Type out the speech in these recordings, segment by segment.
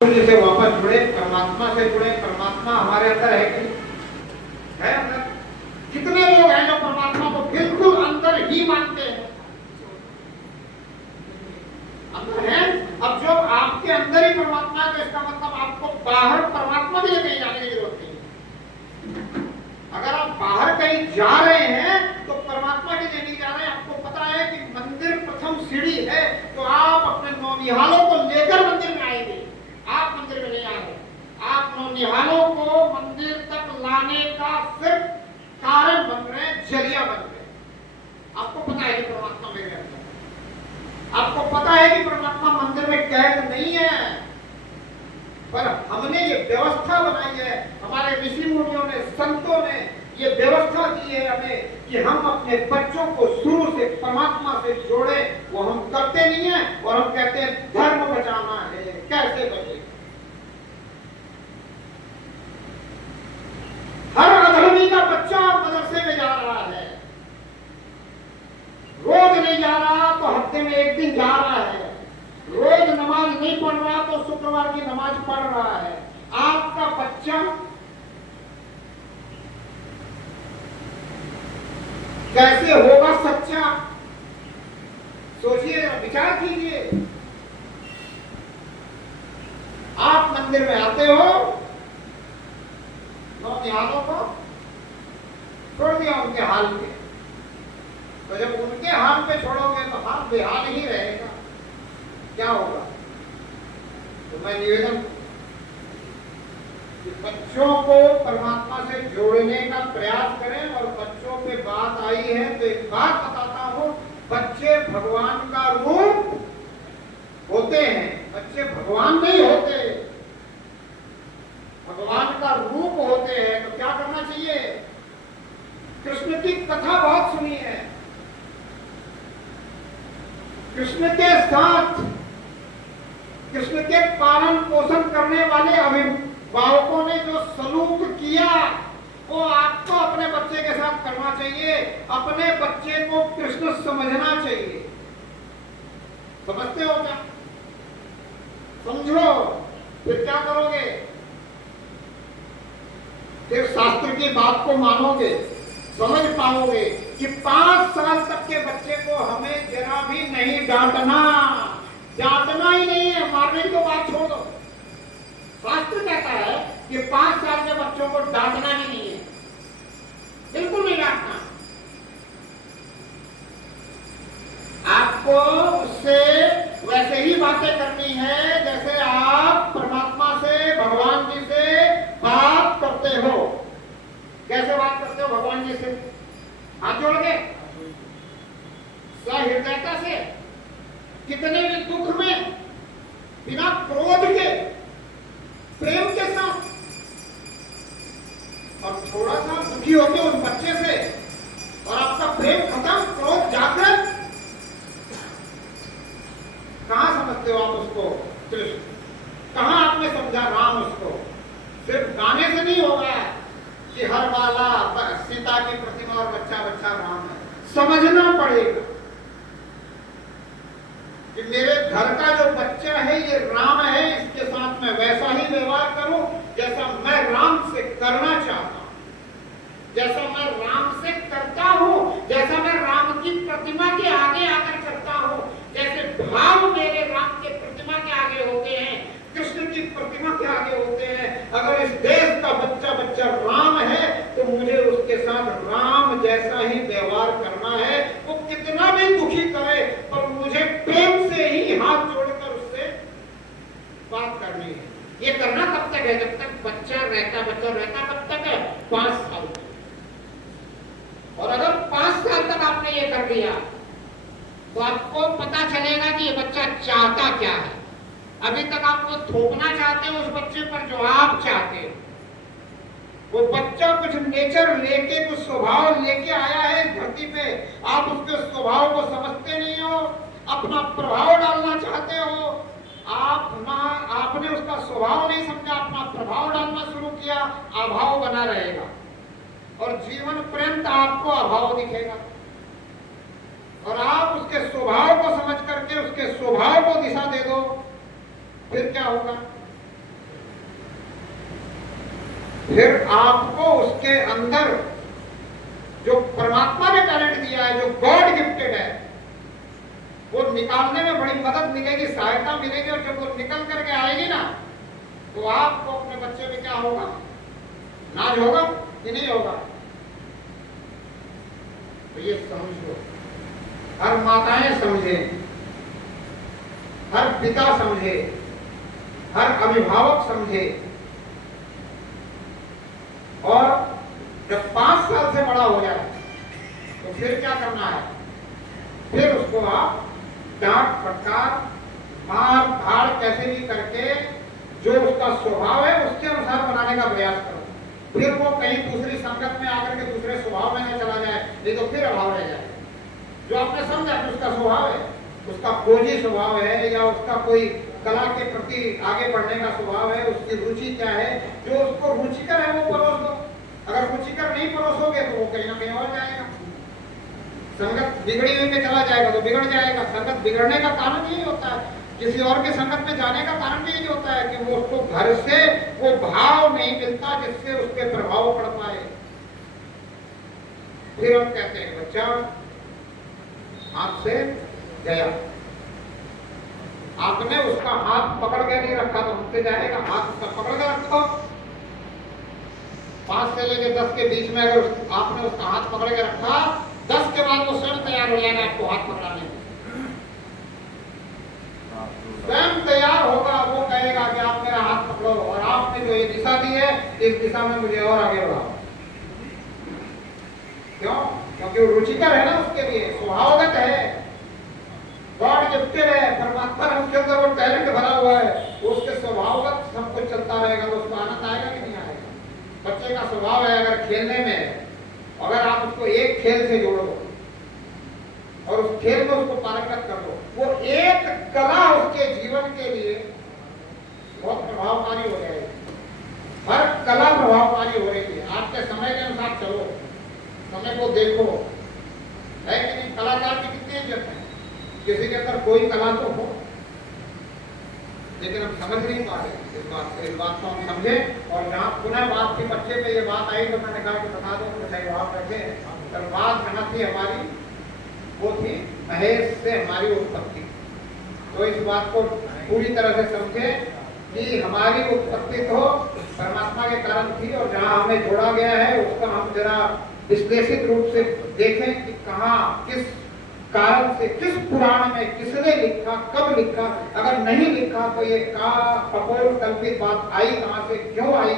से वापस जुड़े, परमात्मा से जुड़े। परमात्मा हमारे अंदर है कि है अंदर? कितने लोग हैं जो परमात्मा को बिल्कुल अंदर ही मानते हैं? अंदर है। अब जो आपके अंदर ही परमात्मा है तो इसका मतलब आपको बाहर परमात्मा के लिए कहीं जाने की जरूरत नहीं। अगर आप बाहर कहीं जा रहे हैं तो परमात्मा के लिए नहीं जा रहे हैं। आपको पता है कि मंदिर प्रथम सीढ़ी है, तो आप अपने नौनिहालों को लेकर मंदिर में आएंगे। आप मंदिर में नहीं आ रहे, आप नौनिहालों को मंदिर तक लाने का सिर्फ कारण बन रहे हैं, जरिया बन रहे हैं। आपको पता है कि परमात्मा मेरे अंदर, आपको पता है कि परमात्मा मंदिर में कैद नहीं है, पर हमने ये व्यवस्था बनाई है। हमारे ऋषि मुनियों ने, संतों ने ये व्यवस्था दी है हमें कि हम अपने बच्चों को शुरू से परमात्मा से जोड़े। वो हम करते नहीं है और हम कहते हैं धर्म बचाना है। कैसे बचे? हर अधर्मी का बच्चा मदरसे में जा रहा है, रोज नहीं जा रहा तो हफ्ते में एक दिन जा रहा है, रोज नमाज नहीं पढ़ रहा तो शुक्रवार की नमाज पढ़ रहा है। आपका बच्चा कैसे होगा सच्चा? सोचिए, विचार कीजिए। आप मंदिर में आते हो, नौनिहालों को छोड़ दिया उनके हाल पे, तो जब उनके हाल पे छोड़ोगे तो हाल बेहाल ही रहेगा। क्या होगा? तो मैं निवेदन कि बच्चों को परमात्मा से जोड़ने का प्रयास करें। और बच्चों पे बात आई है तो एक बात बताता हूं, बच्चे भगवान का रूप होते हैं, बच्चे भगवान नहीं होते, भगवान का रूप होते हैं। तो क्या करना चाहिए? कृष्ण की कथा बहुत सुनी है। कृष्ण के साथ, कृष्ण के पालन पोषण करने वाले अभिभावकों ने जो सलूक किया वो आपको अपने बच्चे के साथ करना चाहिए। अपने बच्चे को कृष्ण समझना चाहिए। समझते हो क्या? समझो, फिर क्या करोगे? फिर शास्त्र की बात को मानोगे, समझ पाओगे कि 5 साल तक के बच्चे को हमें जरा भी नहीं डांटना। डांटना ही नहीं है, मारने की तो बात छोड़ दो। शास्त्र कहता है कि 5 साल के बच्चों को डांटना ही नहीं है, बिल्कुल नहीं डांटना। आपको उससे वैसे ही बातें करनी है जैसे आप परमात्मा से, भगवान जी से बात करते हो। कैसे बात करते हो भगवान जी से? हाथ जोड़ के, सहृदयता से, कितने भी दुख में बिना क्रोध के, प्रेम के साथ। और थोड़ा सा दुखी होके उस बच्चे से और आपका प्रेम खत्म, क्रोध जागृत। कहां समझते हो आप उसको कृष्ण? कहां आपने समझा राम उसको? सिर्फ गाने से नहीं होगा कि हर वाला सीता की प्रतिमा और बच्चा बच्चा राम है। समझना पड़ेगा कि मेरे घर का जो बच्चा है ये राम है, इसके साथ मैं वैसा ही व्यवहार करूं जैसा मैं राम से करना चाहता हूं, जैसा मैं राम से करता हूं, जैसा मैं राम की प्रतिमा के आगे आकर करता हूं। जैसे भाव मेरे राम के प्रतिमा के आगे होते हैं, कृष्ण की प्रतिमा के आगे होते हैं। अगर इस देश का बच्चा बच्चा राम है तो मुझे उसके साथ राम जैसा ही व्यवहार करना है। वो कितना भी दुखी करे पर मुझे प्रेम से ही हाथ जोड़कर उससे बात करनी है। ये करना कब तक है? जब तक बच्चा रहता कब तक है? 5 साल। और अगर 5 साल तक आपने ये कर दिया तो आपको पता चलेगा कि ये बच्चा चाहता क्या है। अभी तक आप वो थोपना चाहते हो उस बच्चे पर जो आप चाहते हो। वो बच्चा कुछ नेचर लेके, कुछ स्वभाव लेके आया है इस धरती पे। आप उसके स्वभाव को समझते नहीं हो, अपना प्रभाव डालना चाहते हो। आपने उसका स्वभाव नहीं समझा, अपना प्रभाव डालना शुरू किया, अभाव बना रहेगा और जीवन पर्यंत आपको अभाव दिखेगा। और आप उसके स्वभाव को समझ करके उसके स्वभाव को दिशा दे दो, फिर क्या होगा? फिर आपको उसके अंदर जो परमात्मा ने टैलेंट दिया है, जो गॉड गिफ्टेड है, वो निकालने में बड़ी मदद मिलेगी, सहायता मिलेगी। और जब वो निकल करके आएगी ना, तो आपको अपने बच्चे में क्या होगा, नाज होगा कि नहीं होगा। तो ये समझो, हर माताएं समझे, हर पिता समझे, हर अभिभावक समझे। और जब 5 साल से बड़ा हो जाए तो फिर क्या करना है, फिर उसको आप डांट फटकार मार धाड़ कैसे भी करके जो उसका स्वभाव है उसके अनुसार बनाने का प्रयास करो। फिर वो कहीं दूसरी संगत में आकर के दूसरे स्वभाव में न चला जाए, नहीं तो फिर अभाव रह जाए। जो आपने समझा कि उसका स्वभाव है, उसका खोजी स्वभाव है, या उसका कोई कला के प्रति आगे बढ़ने का स्वभाव है, उसकी रुचि क्या है, जो उसको रुचिकर है वो परोस दो। अगर रुचिकर नहीं परोसोगे तो वो कहीं ना कहीं और जाएगा। संगत बिगड़ी हुई में चला जाएगा तो बिगड़ जाएगा। संगत बिगड़ने का कारण यही होता है, किसी और के संगत में जाने का कारण भी यही होता है कि वो उसको घर से वो भाव नहीं मिलता जिससे उसके प्रभाव पड़ पाए। फिर हम कहते हैं बच्चा हाथ से गया, आपने उसका हाथ पकड़ के नहीं रखा तो हमसे जाएगा। हाथ उसका पकड़ के रखो, 5 से लेकर 10 के बीच में अगर आपने उसका हाथ पकड़ के रखा, 10 के बाद वो स्वयं तैयार हो जाएगा आपको हाथ पकड़ाने। स्वयं तैयार होगा, वो कहेगा कि आप मेरा हाथ पकड़ो और आपने जो ये दिशा दी है इस दिशा में मुझे और आगे बढ़ाओ। क्यों? क्योंकि वो रुचिकर है ना, उसके लिए स्वभावगत है, गॉड गिफ्टेड है, परमात्मा ने उसके अंदर वो टैलेंट भरा हुआ है, उसके स्वभावगत सब कुछ चलता रहेगा तो उसको आनंद आएगा कि नहीं आएगा। बच्चे का स्वभाव है अगर खेलने में, अगर आप उसको एक खेल से जोड़ो और उस खेल में उसको पारंगत कर दो, वो एक कला उसके जीवन के लिए बहुत प्रभावकारी हो जाएगी। हर कला प्रभावकारी हो रही है। आज के समय के अनुसार चलो, समय को देखो, है कि नहीं। कलाकार की कितनी इज्जत है, किसी के अंदर कोई कला तो हो, लेकिन हम समझ नहीं पा रहे इस बात को हम समझे। और जहाँ पुनः बात थी बच्चे पे ये बात आई तो मैंने कहा कि बता दो तो सही बात रखे। तो बात कहाँ थी हमारी, वो थी महेश से हमारी उत्पत्ति। तो इस बात को पूरी तरह से समझे कि हमारी उत्पत्ति तो परमात्मा के कारण थी, और जहाँ हमें जोड़ा गया है उसका हम जरा विश्लेषित रूप से देखें कि कहाँ किस कारण से, किस पुराण में किसने लिखा, कब लिखा। अगर नहीं लिखा तो ये कपोल कल्पित बात आई कहाँ से, क्यों आई,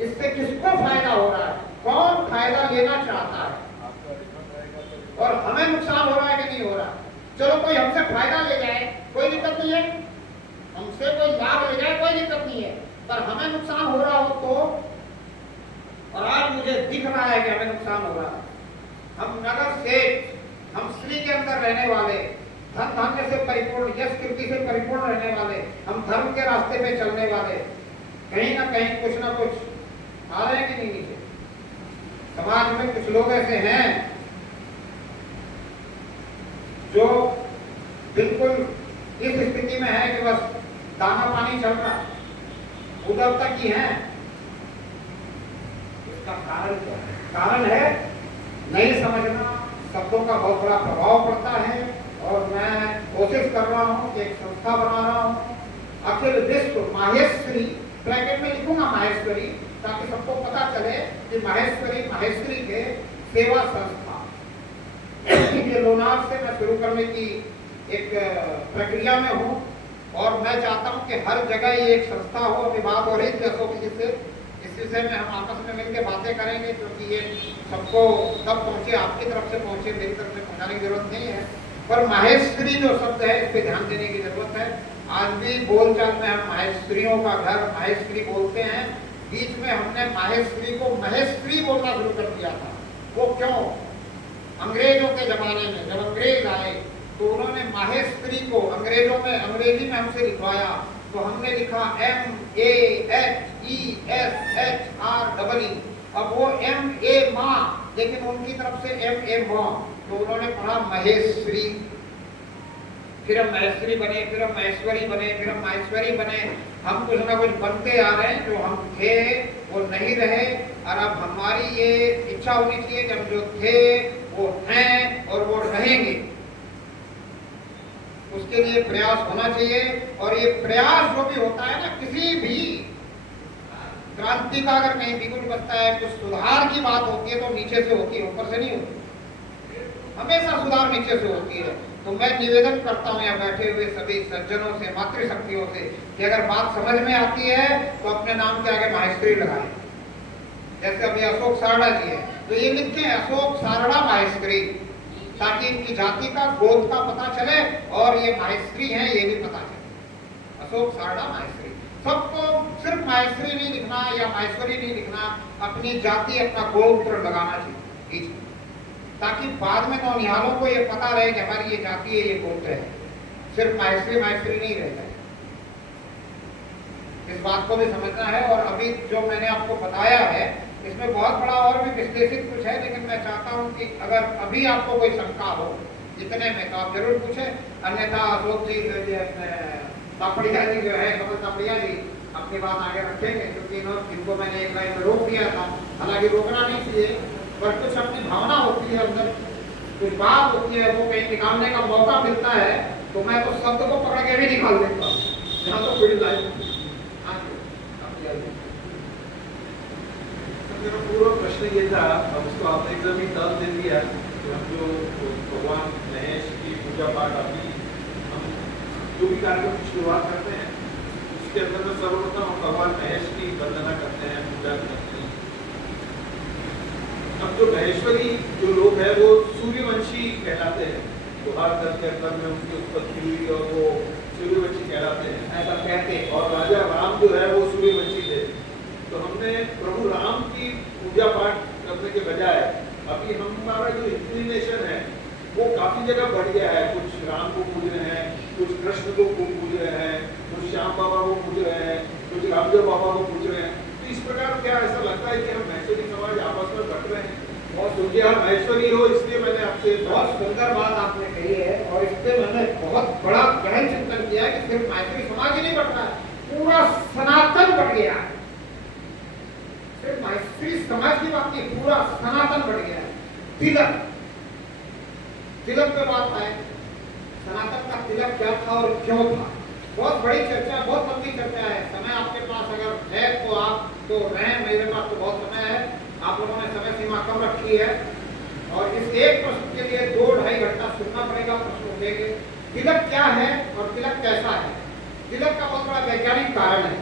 इससे किसको फायदा हो रहा है, कौन फायदा लेना चाहता है, और हमें नुकसान हो रहा है कि नहीं हो रहा। चलो कोई हमसे फायदा ले जाए कोई दिक्कत नहीं है, हमसे कोई लाभ ले जाए कोई दिक्कत नहीं है, पर हमें नुकसान हो रहा हो तो। और आज मुझे दिख रहा है कि हमें नुकसान हो रहा है। हम नगर से, हम श्री के अंदर रहने वाले, धन धान्य से परिपूर्ण, यश कीर्ति से परिपूर्ण रहने वाले, हम धर्म के रास्ते पे चलने वाले, कहीं ना कहीं कुछ ना कुछ आ रहे हैं कि नहीं नीचे। समाज में कुछ लोग ऐसे हैं जो बिल्कुल इस स्थिति में है कि बस दाना पानी चल रहा, उदारता की है। इसका कारण क्या है? कारण है नहीं समझना, शब्दों का बहुत बड़ा प्रभाव पड़ता है। और मैं कोशिश कर रहा हूँ कि एक संस्था बना रहा हूँ, अखिल विश्व माहेश्वरी, ब्रैकेट में लिखूंगा माहेश्वरी, ताकि सबको पता चले कि माहेश्वरी के सेवा संस्था। ये लोनार से मैं शुरू करने की एक प्रक्रिया में हूँ, और मैं चाहता हूँ कि हर जगह ये एक संस्था हो। अभी बात हो रही थी अशोक जी से, इस विषय में हम आपस में मिलकर बातें करेंगे, क्योंकि ये सबको तब पहुँचे, आपकी तरफ से पहुँचे, मेरी तरफ से पहुँचाने की जरूरत नहीं है। पर माहेश्वरी जो शब्द है इस पर ध्यान देने की जरूरत है। आज भी बोलचाल में हम माहेश्वरियों का घर माहेश्वरी बोलते हैं। बीच में हमने माहेश्वरी को महेश्वरी बोलना शुरू कर दिया था। वो क्यों? अंग्रेजों के जमाने में जब अंग्रेज आए तो उन्होंने माहेश्वरी को अंग्रेजी में हमसे लिखवाया, तो हमने लिखा MAHESHREE। अब वो MA माँ, लेकिन उनकी तरफ से MA माँ, तो उन्होंने पढ़ा महेश्वरी। फिर हम महेश्वरी बने, फिर हम महेश्वरी बने, फिर हम माहेश्वरी बने। हम कुछ ना कुछ बनते आ रहे हैं। जो हम थे वो नहीं रहे, और अब हमारी ये इच्छा होनी चाहिए कि हम जो थे वो हैं और वो रहेंगे, उसके लिए प्रयास होना चाहिए। और ये प्रयास जो भी होता है ना, किसी भी क्रांति का अगर कहीं बिगुल बचता है, कुछ सुधार की बात होती है तो नीचे से होती है, ऊपर से नहीं होती। हमेशा सुधार नीचे से होती है। तो मैं निवेदन करता हूँ यहाँ बैठे हुए सभी सज्जनों से, मातृशक्तियों से, कि अगर बात समझ में आती है तो अपने नाम के आगे माहेश्वरी लगाएं। जैसे अभी अशोक सारड़ा जी है, तो ये लिखे अशोक सारड़ा माहेश्वरी, ताकि इनकी जाति का गोत्र का पता चले और ये माहेश्वरी हैं ये भी पता चले। अशोक सारड़ा माहेश्वरी, सबको सिर्फ माहेश्वरी नहीं लिखना या माहेश्वरी नहीं लिखना, अपनी जाति अपना गोत्र लगाना चाहिए, ताकि बाद में नौनिहालों को ये पता रहे कि हमारी ये जाति है, ये गोत्र है, सिर्फ माहेश्वरी माहेश्वरी नहीं रहता है। इस बात को भी समझना है। और अभी जो मैंने आपको बताया है इसमें बहुत बड़ा और भी विश्लेषित कुछ है, लेकिन मैं चाहता हूं कि अगर अभी आपको कोई शंका हो इतने में तो आप जरूर पूछें, अन्यथा अशोक जी तापड़िया जी जो है, कमल तापड़िया जी अपनी बात आगे रखेंगे, क्योंकि इनको मैंने एक लाइन में रोक दिया था। हालांकि रोकना नहीं चाहिए, पर कुछ अपनी भावना होती है अंदर, कुछ बात होती है, वो कहीं निकालने का मौका मिलता है तो मैं तो शब्द को पकड़ के भी निकाल देता हूँ, यहाँ तो कोई लाइन। मेरा पूरा प्रश्न ये था, अब उसको आपने एकदम ही तर्क दे दिया कि हम जो भगवान महेश की पूजा पाठ अभी हम जो भी कार्यक्रम की शुरुआत करते हैं उसके अंदर में सर्वप्रथम हम भगवान महेश की वंदना करते हैं, पूजा करते हैं। अब जो महेश्वरी जो लोग हैं वो सूर्यवंशी कहलाते हैं, लोहार दल के अंदर में उनकी उत्पत्ति हुई और वो सूर्यवंशी कहलाते हैं, ऐसा कहते हैं। और राजा राम जो है वो सूर्यवंशी थे। तो हमने प्रभु राम की पूजा पाठ करने के बजाय अभी हमारा जो इंक्लिनेशन है वो काफी जगह बढ़ गया है। कुछ राम को पूज रहे हैं, कुछ कृष्ण को पूज रहे हैं, कुछ श्याम बाबा को पूज रहे हैं, कुछ रामदेव बाबा को पूज रहे हैं। तो इस प्रकार क्या ऐसा लगता है कि हम महेश्वरी समाज आपस में बट रहे हैं? बहुत सुनकर आप महेश्वरी हो, इसलिए मैंने आपसे बहुत सुंदर बात आपने कही है, और इस पे मैंने बहुत बड़ा गहन चिंतन किया है कि सिर्फ महेश्वरी समाज ही नहीं बढ़ रहा है, पूरा सनातन बढ़ गया है। सिर्फ महेश्वरी समाज की बात नहीं, पूरा सनातन बढ़ गया है। तिलक, तिलक पे बात आए, सनातन का तिलक क्या था और क्यों था, बहुत बड़ी चर्चा, बहुत लंबी चर्चा है। समय आपके पास अगर है तो आप तो रहें, मेरे पास तो बहुत समय है, आप लोगों ने समय सीमा कम रखी है, और इस एक प्रश्न के लिए 2-2.5 घंटा सुनना पड़ेगा। प्रश्न उठेंगे, तिलक क्या है और तिलक कैसा है। तिलक का बहुत बड़ा वैज्ञानिक कारण है,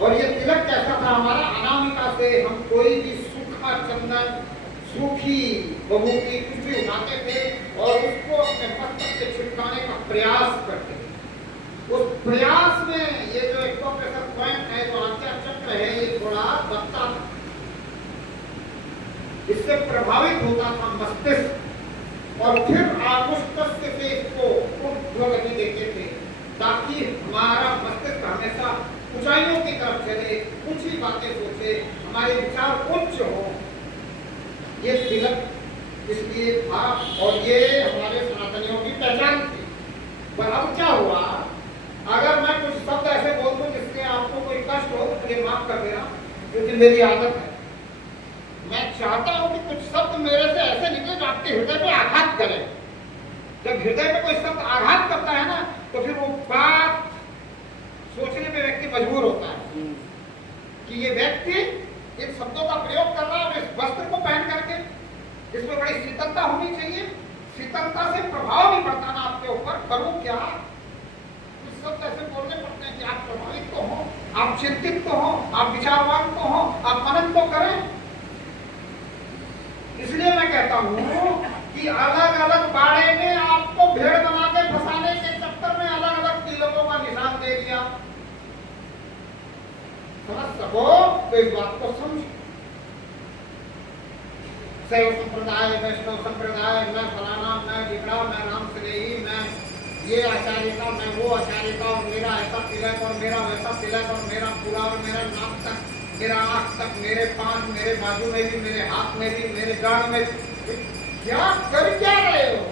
और ये तिलक कैसा था, हमारा अनामिका से हम कोई भी सूखा चंदन, सूखी बबूती कुछ भी उठाते थे और उसको अपने मस्तक से छिटकाने का प्रयास करते थे। उस प्रयास में ये जो एक्वाप्रेशर पॉइंट है, जो आज्ञा चक्र है, ये थोड़ा दबता था, इससे प्रभावित होता था मस्तिष्क, और फिर आकुष्ठ से इसको ऊर्ध्वगति देते थे, ताकि हमारा मस्तिष्क हमेशा ऊंचाइयों की तरफ चले, ऊंची बातें सोचे, हमारे विचार उच्च हो। ये तिलक इसलिए था, और ये हमारे सनातनियों की पहचान थी। पर अब क्या हुआ, अगर मैं कुछ शब्द ऐसे बोल दूं जिससे आपको कोई कष्ट हो तो मुझे माफ कर देना, क्योंकि मेरी आदत है। मैं चाहता हूं कि कुछ शब्द मेरे से ऐसे निकले जो आपके हृदय पे आघात करें। जब हृदय पे कोई शब्द आघात करता है ना, तो फिर वो बात सोचने पे व्यक्ति मजबूर होता है कि ये व्यक्ति इन शब्दों का प्रयोग कर रहा है, और इस वस्त्र को पहन करके इसमें बड़ी शीतलता होनी चाहिए। शीतलता से प्रभाव नहीं पड़ता ना आपके ऊपर, करूं क्या, कुछ शब्द ऐसे बोलने पड़ते हैं कि आप प्रभावित तो हो, आप चिंतित तो हो, आप विचारवान तो हो, आप मनन तो करें। इसलिए मैं कहता हूं कि अलग अलग बाड़े ने आपको भेड़ बना के फंसाने के चक्कर में अलग अलग तिलकों का निशान दे दिया। समझ सको तो इस बात को समझो। शैव संप्रदाय, वैष्णव संप्रदाय, मैं फलाना, मैं बिगड़ा, मैं राम स्नेही, मैं ये आचार्य का, मैं वो आचार्य का, और मेरा ऐसा तिलक और मेरा वैसा तिलक, और मेरा पूरा और मेरा नाक तक, मेरा आंख तक, मेरे पांव, मेरे बाजू में भी, मेरे हाथ में भी, मेरे गाल में भी। क्या कर क्या रहे हो?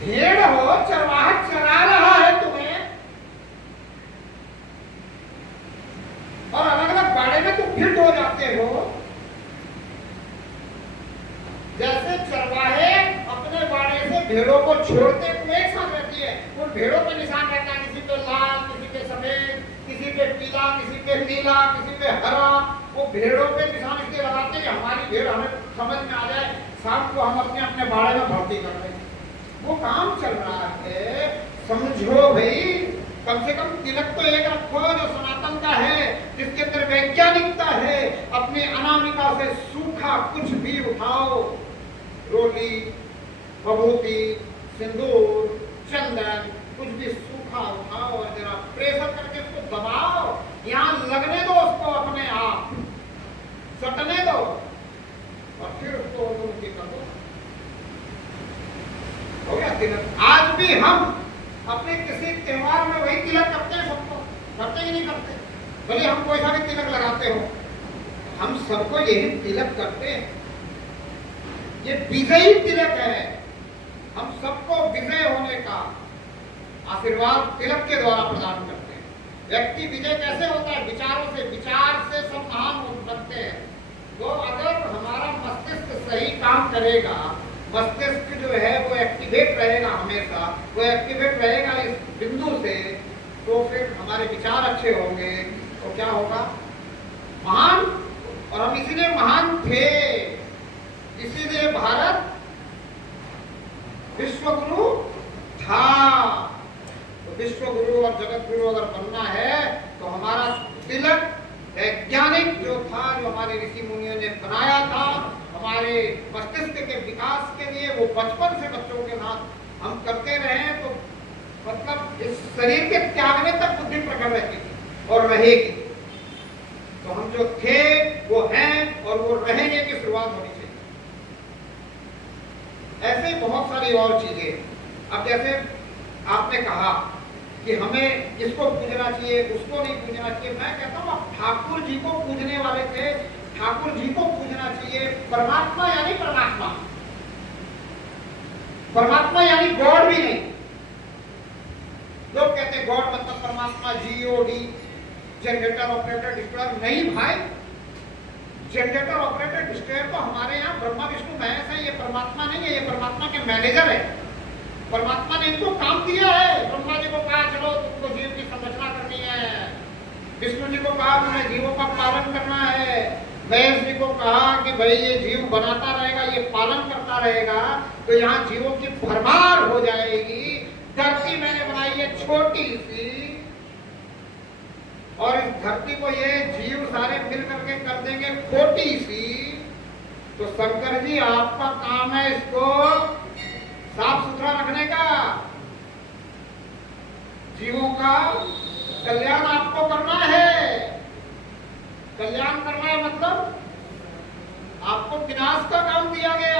भेड़ हो, चरवाहा चरा रहा है तुम्हें, और फिट हो जाते हो। जैसे चरवाहे अपने बाड़े से भेड़ों को छोड़ते तो एक साथ रहती है, उन भेड़ों पे निशान रहता है, किसी पे लाल, किसी पे सफेद, किसी पे पीला, किसी पे नीला, किसी पे हरा। वो भेड़ों पे निशान इसलिए लगाते हैं हमारी भेड़ हमें समझ में आ जाए, शाम को हम अपने अपने बाड़े में भर्ती कर रहे हैं। वो काम चल रहा है, समझो भाई। कम से कम तिलक तो एक रखो जो सनातन का है, जिसके अंदर वैज्ञानिकता है। अपने अनामिका से सूखा कुछ भी उठाओ, रोली, विभूति, सिंदूर, चंदन, कुछ भी सूखा उठाओ और जरा प्रेशर करके उसको दबाओ, यहाँ लगने दो उसको, अपने आप सटने दो और फिर उसको उनकी कर दो, हो गया तिलक। आज भी हम अपने किसी त्योहार में वही तिलक करते हैं, सबको करते ही नहीं करते, भले हम कोई सा भी तिलक लगाते हो, हम सबको यही तिलक करते हैं। ये विजयी तिलक है, हम सबको विजय होने का आशीर्वाद तिलक के द्वारा प्रदान करते हैं। व्यक्ति विजय कैसे होता है? विचारों से, विचार से सब महान बनते हैं। तो अगर हमारा मस्तिष्क सही काम करेगा, मस्तिष्क जो है वो एक्टिवेट रहेगा, हमेशा वो एक्टिवेट रहेगा इस बिंदु से, तो फिर हमारे विचार अच्छे होंगे, तो क्या होगा? महान। और हम इसीलिए महान थे, इसीलिए भारत विश्वगुरु था। तो विश्वगुरु और जगत गुरु अगर बनना है तो हमारा तिलक वैज्ञानिक जो था, जो हमारे ऋषि मुनियों ने बनाया था हमारे मस्तिष्क के विकास के लिए, वो बचपन से बच्चों के साथ हम करते रहे, तो मतलब इस शरीर के त्यागने तक बुद्धि प्रकट रहती थी और रहेगी। तो हम जो थे वो हैं और वो रहेंगे की शुरुआत होनी चाहिए। ऐसे बहुत सारी और चीजें। अब जैसे आपने कहा कि हमें इसको पूजना चाहिए, उसको नहीं पूजना चाहिए, मैं कहता हूँ आप ठाकुर जी को पूजने वाले थे, ठाकुर जी को पूजना चाहिए। परमात्मा यानी परमात्मा, परमात्मा यानी गॉड भी नहीं। लोग कहते हैं गॉड मतलब परमात्मा, GOD, जनरेटर ऑपरेटर डिस्ट्रॉयर। नहीं भाई, जनरेटर ऑपरेटर डिस्ट्रॉयर तो हमारे यहाँ ब्रह्मा विष्णु महेश है, ये परमात्मा नहीं है, ये परमात्मा के मैनेजर है। परमात्मा ने इनको काम दिया है। ब्रह्मा जी को कहा चलो तुमको जीव की संरचना करनी है, विष्णु जी को कहा तुम्हें जीवों का पालन करना है, महेश जी को कहा कि भाई ये जीव बनाता रहेगा, ये पालन करता रहेगा, तो यहाँ जीवों की भरमार हो जाएगी। धरती मैंने बनाई है छोटी सी, और इस धरती को ये जीव सारे मिल करके कर देंगे खोटी सी। तो शंकर जी आपका काम है इसको साफ सुथरा रखने का, जीवों का कल्याण आपको करना है। कल्याण करना है मतलब आपको विनाश का काम दिया गया।